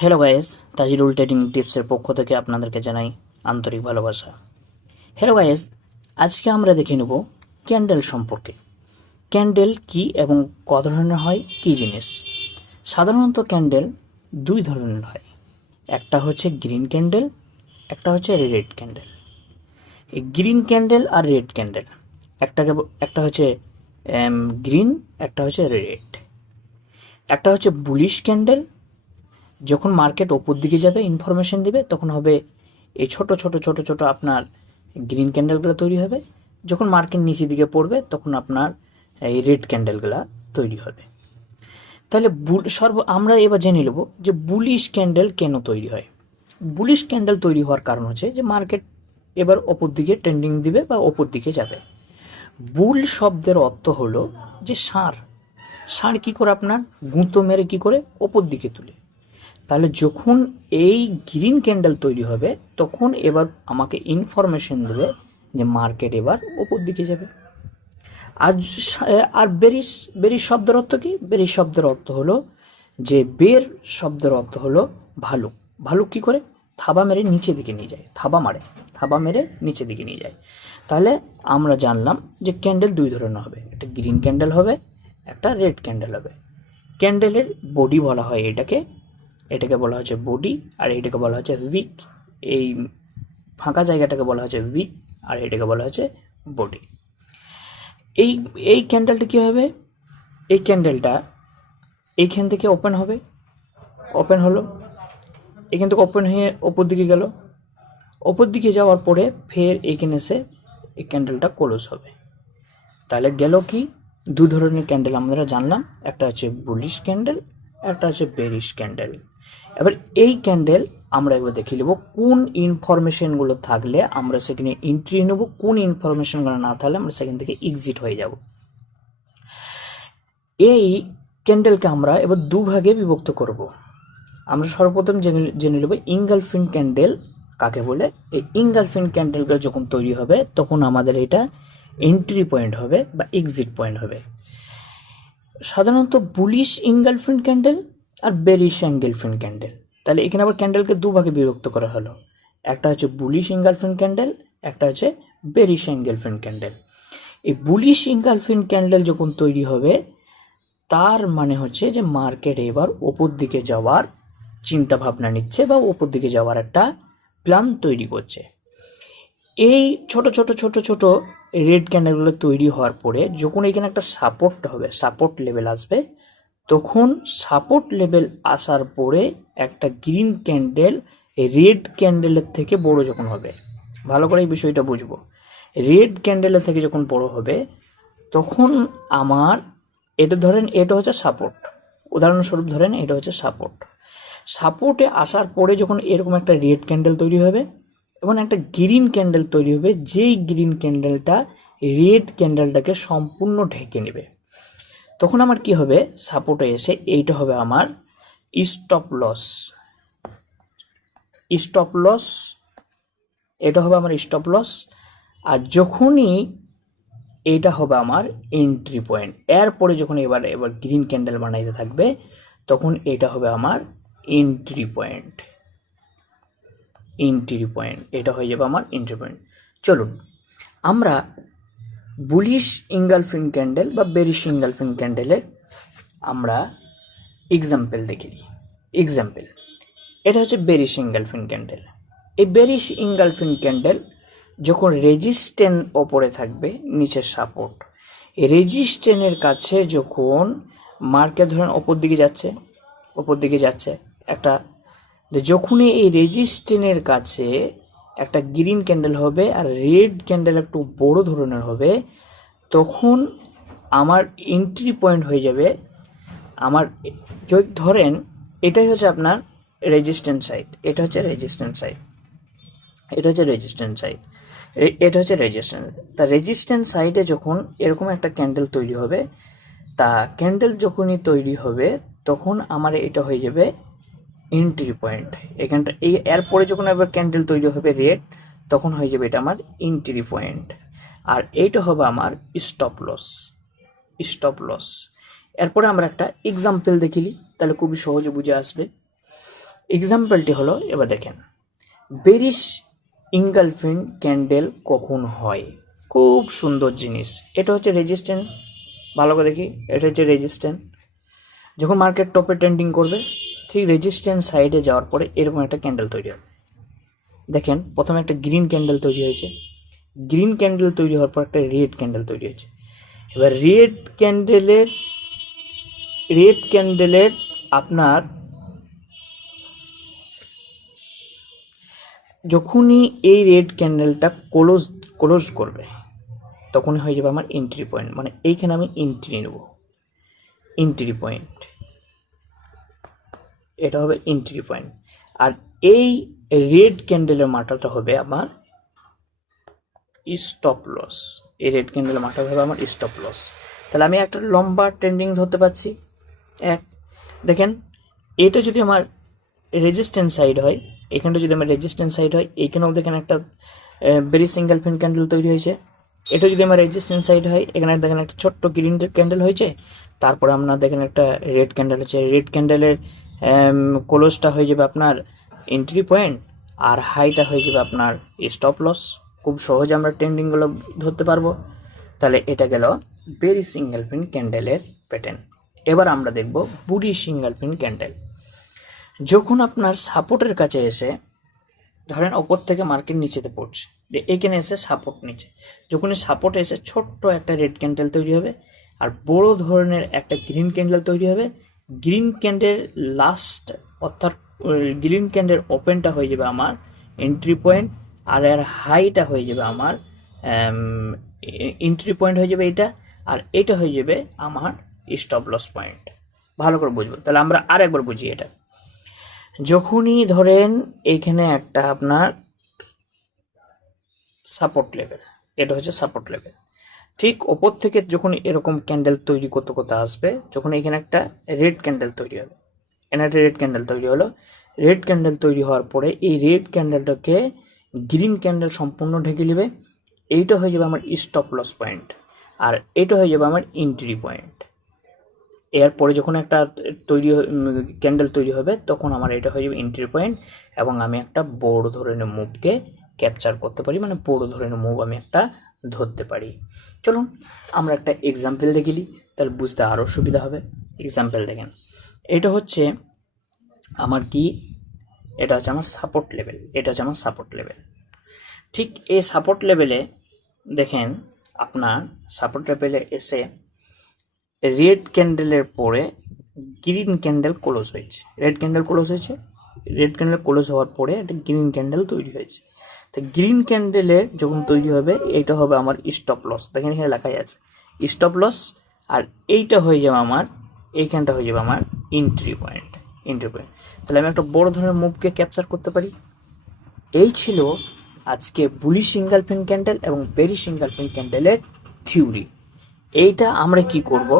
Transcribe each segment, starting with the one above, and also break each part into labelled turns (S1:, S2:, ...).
S1: Hello guys Tajirul trading টিপসের পক্ষ থেকে আপনাদেরকে জানাই আন্তরিক ভালোবাসা। হ্যালো গাইজ আজকে আমরা দেখে নেব ক্যান্ডেল সম্পর্কে। ক্যান্ডেল কি এবং ক ধরনের হয়, কি জিনিস? সাধারণত ক্যান্ডেল দুই ধরনের হয়। একটা হচ্ছে গ্রিন ক্যান্ডেল, একটা হচ্ছে রেড ক্যান্ডেল। এই গ্রিন ক্যান্ডেল আর রেড ক্যান্ডেল একটাকে একটা হচ্ছে গ্রিন, একটা হচ্ছে রেড। একটা হচ্ছে বুলিশ ক্যান্ডেল যখন মার্কেট ওপর দিকে যাবে ইনফরমেশন দিবে, তখন হবে এই ছোট ছোট ছোট ছোট আপনার গ্রিন ক্যান্ডেলগুলো তৈরি হবে। যখন মার্কেট নিচের দিকে পড়বে, তখন আপনার এই রেড ক্যান্ডেলগুলো তৈরি হবে। তাহলে বুল, সর্ব, আমরা এবার জেনে নেব যে বুলিশ ক্যান্ডেল কেন তৈরি হয়। বুলিশ ক্যান্ডেল তৈরি হওয়ার কারণ হচ্ছে যে মার্কেট এবার ওপর দিকে ট্রেন্ডিং দিবে বা ওপর দিকে যাবে। বুল শব্দের অর্থ হলো যে ষাঁড় ষাঁড় কী করে আপনার? গুঁতো মেরে কী করে? ওপর দিকে তুলে। তাহলে যখন এই গ্রিন ক্যান্ডেল তৈরি হবে, তখন এবার আমাকে ইনফরমেশন দেবে যে মার্কেট এবার ওপর দিকে যাবে। আর আর বেরিস বেরিস শব্দের অর্থ কী? বেরিস শব্দের অর্থ হলো যে বের শব্দের অর্থ হলো ভালুক। ভালুক কি করে? থাবা মেরে নিচের দিকে নিয়ে যায়। থাবা মারে। থাবা মেরে নিচের দিকে নিয়ে যায়। তাহলে আমরা জানলাম যে ক্যান্ডেল দুই ধরনের হবে। একটা গ্রিন ক্যান্ডেল হবে, একটা রেড ক্যান্ডেল হবে। ক্যান্ডেলের বডি বলা হয় এটাকে। এটাকে বলা হচ্ছে বডি আর এটাকে বলা হচ্ছে উইক এই ফাঁকা জায়গাটাকে বলা হচ্ছে উইক আর এটাকে বলা হচ্ছে বডি এই এই ক্যান্ডেলটা কী হবে? এই ক্যান্ডেলটা এইখান থেকে ওপেন হবে। ওপেন হলো। এখান থেকে ওপেন হয়ে ওপর দিকে গেল। ওপর দিকে যাওয়ার পরে ফের এইখানে এসে এই ক্যান্ডেলটা ক্লোজ হবে। তাহলে গেল কি? দু ধরনের ক্যান্ডেল আমরা জানলাম। একটা হচ্ছে বুলিশ ক্যান্ডেল একটা হচ্ছে বেরিশ ক্যান্ডেল এবার এই ক্যান্ডেল আমরা এবার দেখে নেব কোন ইনফরমেশনগুলো থাকলে আমরা সেখানে এন্ট্রি নেব, কোন ইনফরমেশনগুলো না থাকলে আমরা সেখান থেকে এক্সিট হয়ে যাব। এই ক্যান্ডেলকে আমরা এবার দুভাগে বিভক্ত করব। আমরা সর্বপ্রথম জেনে জেনে নেব ইঙ্গালফিন ক্যান্ডেল কাকে বলে? এই ইঙ্গালফিন ক্যান্ডেলগুলো যখন তৈরি হবে, তখন আমাদের এটা এন্ট্রি পয়েন্ট হবে বা এক্সিট পয়েন্ট হবে। সাধারণত বুলিশ ইঙ্গালফিন ক্যান্ডেল আর বেরিশ অ্যাঙ্গেলফিন ক্যান্ডেল তাহলে এখানে আবার ক্যান্ডেলকে দুভাগে বিভক্ত করা হলো। একটা হচ্ছে বুলিশ ইঙ্গালফিন ক্যান্ডেল একটা হচ্ছে বেরিশ অ্যাঙ্গেলফিন ক্যান্ডেল এই বুলিশ ইঙ্গালফিন ক্যান্ডেল যখন তৈরি হবে, তার মানে হচ্ছে যে মার্কেট এবার ওপর দিকে যাওয়ার চিন্তা ভাবনা নিচ্ছে বা ওপর দিকে যাওয়ার একটা প্ল্যান তৈরি করছে। এই ছোট ছোট ছোট ছোট রেড ক্যান্ডেলগুলো তৈরি হওয়ার পরে যখন এখানে একটা সাপোর্ট হবে সাপোর্ট লেভেল আসবে তখন সাপোর্ট লেভেল আসার পরে একটা গ্রিন ক্যান্ডেল রেড ক্যান্ডেলের থেকে বড় যখন হবে, ভালো করে এই বিষয়টা বুঝব। রেড ক্যান্ডেলের থেকে যখন বড় হবে, তখন আমার এটা ধরেন এটা হচ্ছে সাপোর্ট উদাহরণস্বরূপ ধরেন এটা হচ্ছে সাপোর্ট সাপোর্টে আসার পরে যখন এরকম একটা রেড ক্যান্ডেল তৈরি হবে, এবং একটা গ্রিন ক্যান্ডেল তৈরি হবে, যেই গ্রিন ক্যান্ডেলটা রেড ক্যান্ডেলটাকে সম্পূর্ণ ঢেকে নেবে। তখন আমার কি হবে? সাপোর্টে এসে এইটা হবে আমার স্টপ লস স্টপ লস এটা হবে আমার স্টপ লস আর যখনই এইটা হবে আমার এন্ট্রি পয়েন্ট এরপরে যখন এবার এবার গ্রিন ক্যান্ডেল বানাইতে থাকবে, তখন এটা হবে আমার এন্ট্রি পয়েন্ট এন্ট্রি পয়েন্ট এটা হয়ে যাবে আমার এন্ট্রি পয়েন্ট চলুন, আমরা বুলিশ ইঙ্গালফিন ক্যান্ডেল বা বেরিশ ইঙ্গালফিন ক্যান্ডেলের আমরা এক্সাম্পল দেখে দিই। এক্সাম্পল এটা হচ্ছে বেরিশ ইঙ্গালফিন ক্যান্ডেল এই বেরিশ ইঙ্গালফিন ক্যান্ডেল যখন রেজিস্ট্যান্ট ওপরে থাকবে, নিচের সাপোর্ট রেজিস্ট্যান্টের কাছে যখন মার্কেট ধরেন ওপর দিকে যাচ্ছে, ওপর দিকে যাচ্ছে, একটা যখনই এই রেজিস্ট্যান্টের কাছে একটা গ্রিন ক্যান্ডেল হবে আর রেড ক্যান্ডেল একটু বড় ধরনের হবে, তখন আমার এন্ট্রি পয়েন্ট হয়ে যাবে। আমার, যদি ধরেন, এটাই হচ্ছে আপনার রেজিস্ট্যান্ট সাইড এটা হচ্ছে রেজিস্ট্যান্ট সাইড এটা হচ্ছে রেজিস্ট্যান্ট সাইড এটা হচ্ছে রেজিস্ট্যান্ট তা রেজিস্ট্যান্ট সাইডে যখন এরকম একটা ক্যান্ডেল তৈরি হবে, তা ক্যান্ডেল যখনই তৈরি হবে, তখন আমার এটা হয়ে যাবে এন্ট্রি পয়েন্ট এখানটা এই এরপরে যখন আবার ক্যান্ডেল তৈরি হবে রেড তখন হয়ে যাবে এটা আমার এন্ট্রি পয়েন্ট আর এইটা হবে আমার স্টপ লস স্টপ লস এরপরে আমরা একটা এক্সাম্পল দেখিলি তাহলে খুবই সহজে বুঝে আসবে। এক্সাম্পলটি হলো, এবার দেখেন। বেরিশ ইঙ্গালফিন ক্যান্ডেল কখন হয়? খুব সুন্দর জিনিস। এটা হচ্ছে রেজিস্ট্যান্ট ভালো করে দেখি, এটা হচ্ছে রেজিস্ট্যান্ট যখন মার্কেট টপে ট্রেন্ডিং করবে ঠিক রেজিস্ট্যান্ট সাইডে যাওয়ার পরে এরকম একটা ক্যান্ডেল তৈরি হবে। দেখেন, প্রথমে একটা গ্রিন ক্যান্ডেল তৈরি হয়েছে। গ্রিন ক্যান্ডেল তৈরি হওয়ার পর একটা রেড ক্যান্ডেল তৈরি হয়েছে। এবার রেড ক্যান্ডেলের রেড ক্যান্ডেলের আপনার যখনই এই রেড ক্যান্ডেলটা ক্লোজ ক্লোজ করবে, তখনই হয়ে যাবে আমার এন্ট্রি পয়েন্ট মানে এইখানে আমি এন্ট্রি নেব। এন্ট্রি পয়েন্ট এটা হবে এন্ট্রি পয়েন্ট আর এই রেড ক্যান্ডেলের মাথাটা হবে আমার স্টপ লস এই রেড ক্যান্ডেলের মাথা হবে আমার স্টপ লস তাহলে আমি একটা লম্বা ট্রেন্ডিং ধরতে পারছি। এক, দেখেন, এটা যদি আমার রেজিস্ট্যান্ট সাইড হয়, এখানটা যদি আমার রেজিস্ট্যান্ট সাইড হয়, এইখানেও দেখেন একটা ভেরি সিঙ্গেল ফিন ক্যান্ডেল তৈরি হয়েছে। এটা যদি আমার রেজিস্ট্যান্ট সাইড হয়, এখানে দেখেন একটা ছোট্ট গ্রিন ক্যান্ডেল হয়েছে, তারপরে আপনার দেখেন একটা রেড ক্যান্ডেল হচ্ছে রেড ক্যান্ডেলের ক্লোজটা হয়ে যাবে আপনার এন্ট্রি পয়েন্ট আর হাইটা হয়ে যাবে আপনার স্টপ লস খুব সহজে আমরা ট্রেন্ডিংগুলো ধরতে পারব। তাহলে এটা গেল বেরি সিঙ্গেল পিন ক্যান্ডেলের প্যাটার্ন এবার আমরা দেখব বুড়ি সিঙ্গেল পিন ক্যান্ডেল যখন আপনার সাপোর্টের কাছে এসে ধরেন ওপর থেকে মার্কেট নিচেতে পড়ছে। যে এখানে এসে সাপোর্ট নিচে যখন সাপোর্ট এসে ছোট্ট একটা রেড ক্যান্ডেল তৈরি হবে আর বড় ধরনের একটা গ্রিন ক্যান্ডেল তৈরি হবে গ্রিন ক্যান্ডেল লাস্ট অর্থাৎ গ্রিন ক্যান্ডেল ওপেনটা হয়ে যাবে আমার এন্ট্রি পয়েন্ট আর এর হাইটা হয়ে যাবে আমার এন্ট্রি পয়েন্ট হয়ে যাবে এটা আর এটা হয়ে যাবে আমার স্টপ লস পয়েন্ট ভালো করে বুঝব। তাহলে আমরা আর একবার বুঝি এটা। যখনই ধরেন এখানে একটা আপনার সাপোর্ট লেভেল এটা হচ্ছে সাপোর্ট লেভেল ঠিক ওপর থেকে যখন এরকম ক্যান্ডেল তৈরি করতে করতে আসবে, যখন এখানে একটা রেড ক্যান্ডেল তৈরি হবে, এখানে একটা রেড ক্যান্ডেল তৈরি হলো। রেড ক্যান্ডেল তৈরি হওয়ার পরে এই রেড ক্যান্ডেলটাকে গ্রিন ক্যান্ডেল সম্পূর্ণ ঢেকে নেবে। এইটা হয়ে যাবে আমার স্টপ লস পয়েন্ট আর এটা হয়ে যাবে আমার এন্ট্রি পয়েন্ট এরপরে যখন একটা তৈরি ক্যান্ডেল তৈরি হবে, তখন আমার এটা হয়ে যাবে এন্ট্রি পয়েন্ট এবং আমি একটা বড় ধরনের মুভকে ক্যাপচার করতে পারি মানে বড় ধরনের মুভ আমি একটা ধরতে পারি। চলুন, আমরা একটা এক্সাম্পল দেখিলি তাহলে বুঝতে আরও সুবিধা হবে। এক্সাম্পল দেখেন, এটা হচ্ছে আমার কি? এটা হচ্ছে আমার সাপোর্ট লেভেল এটা হচ্ছে আমার সাপোর্ট লেভেল ঠিক এই সাপোর্ট লেভেলে দেখেন, আপনার সাপোর্ট লেভেলে এসে রেড ক্যান্ডেলের পরে গ্রিন ক্যান্ডেল ক্লোজ হয়েছে। রেড ক্যান্ডেল ক্লোজ হয়েছে। রেড ক্যান্ডেল ক্লোজ হওয়ার পরে একটা গ্রিন ক্যান্ডেল তৈরি হয়েছে। তো গ্রিন ক্যান্ডেলের যখন তৈরি হবে, এইটা হবে আমার স্টপ লস দেখেন এখানে লেখাই আছে স্টপ লস আর এইটা হয়ে যাবে আমার, এইখানটা হয়ে যাবে আমার এন্ট্রি পয়েন্ট এন্ট্রি পয়েন্ট তাহলে আমি একটা বড় ধরনের মুভকে ক্যাপচার করতে পারি। এই ছিল আজকে বুলি সিঙ্গেল ফিন ক্যান্ডেল এবং বেরি সিঙ্গেল ফিন ক্যান্ডেলের থিওরি এইটা আমরা কি করব?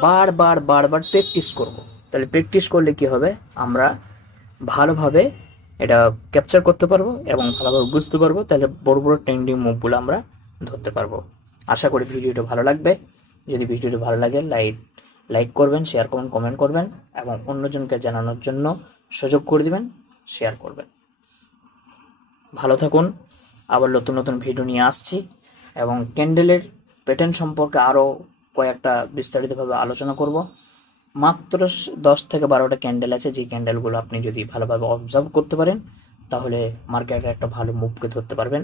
S1: বারবার বারবার প্র্যাকটিস করব। তাহলে প্র্যাকটিস করলে কি হবে? আমরা ভালোভাবে এটা ক্যাপচার করতে পারব এবং ভালোভাবে বুঝতে পারব। তাহলে বড় বড় ট্রেন্ডিং মুভগুলো আমরা ধরতে পারব। আশা করি ভিডিওটা ভালো লাগবে। যদি ভিডিওটা ভালো লাগে লাইক লাইক করবেন শেয়ার করবেন কমেন্ট করবেন এবং অন্যজনকে জানানোর জন্য সুযোগ করে দিবেন শেয়ার করবেন। ভালো থাকুন। আবার নতুন নতুন ভিডিও নিয়ে আসছি এবং ক্যান্ডেলের প্যাটার্ন সম্পর্কে আরও কয়েকটা বিস্তারিতভাবে আলোচনা করব। মাত্র দশ থেকে বারোটা ক্যান্ডেল আছে, যে ক্যান্ডেলগুলো আপনি যদি ভালোভাবে অবজার্ভ করতে পারেন, তাহলে মার্কেটে একটা ভালো মুভকে ধরতে পারবেন।